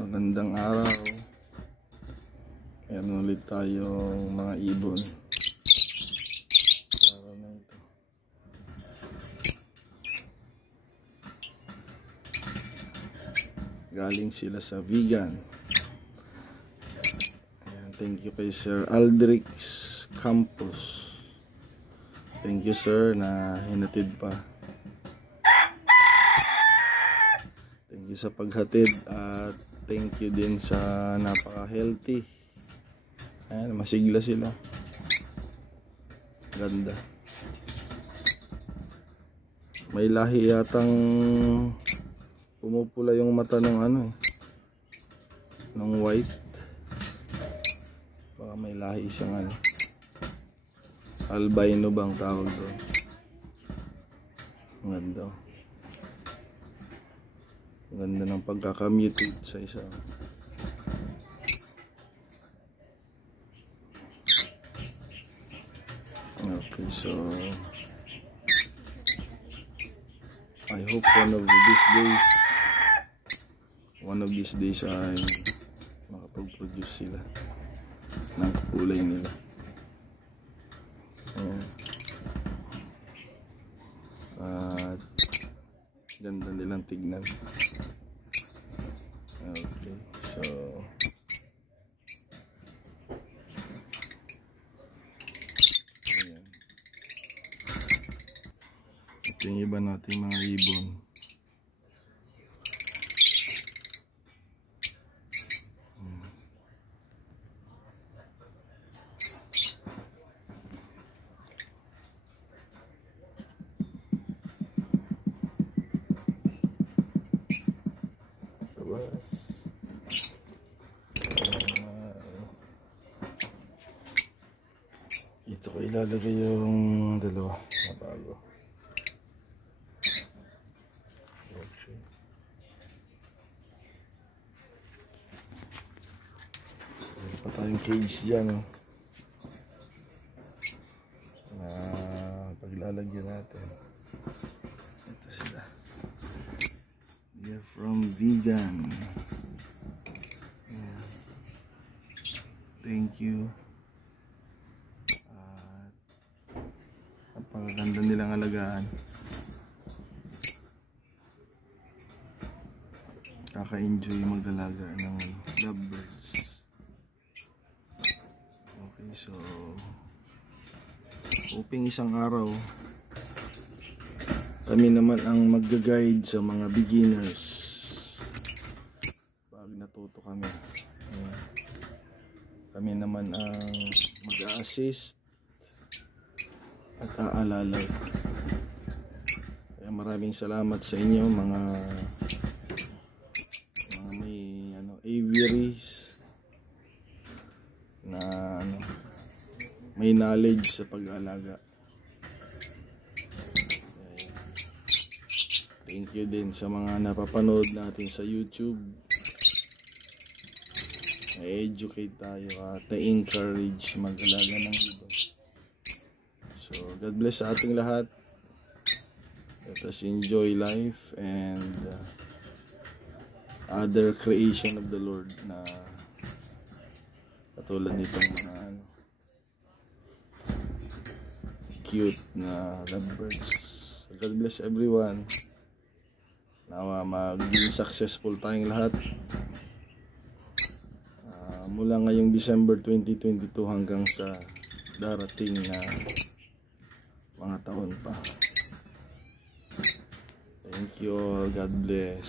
Magandang araw. Meron ulit tayong mga ibon. Araw na ito. Galing sila sa vegan. Ayan, thank you kay Sir Aldrix Campos. Thank you sir na hinatid pa. Thank you sa paghatid at thank you din sa napaka-healthy. Ayan, masigla sila. Ganda. May lahi yatang pumupula yung mata ng ng white. Baka may lahi siyang albino bang tawag doon. Ganda. Ganda ng pagkaka-mutate sa isa. Okay, so I hope one of these days ay makapag-produce sila ng kulay nila. Ayan. At ganda nilang tignan. Okay, so ayan. Ito yung iba nating mga ibon. Ito ko ilalagay yung dalawa na bago. Okay. Meron pa tayong cage dyan na paglalagyan natin. Ito sila. They're from vegan. Yeah. Thank you. Pagaganda nilang alagaan. Kaka-enjoy mag-alaga ng lovebirds. Okay, so hoping isang araw kami naman ang mag-guide sa mga beginners pag natuto kami. Kami naman ang mag-assist at aalalay. Kaya maraming salamat sa inyo mga may aviaries na may knowledge sa pag-aalaga. Thank you din sa mga napapanood natin sa YouTube. Na-educate tayo at na-encourage mag-alaga ng ibon. So, God bless sa ating lahat. Let us enjoy life and other creation of the Lord na katulad nitong mga cute na lovebirds. So, God bless everyone. Nawa maging successful tayong lahat. Mula ngayong December 2022 hanggang sa darating na mga taon pa. Thank you all. God bless.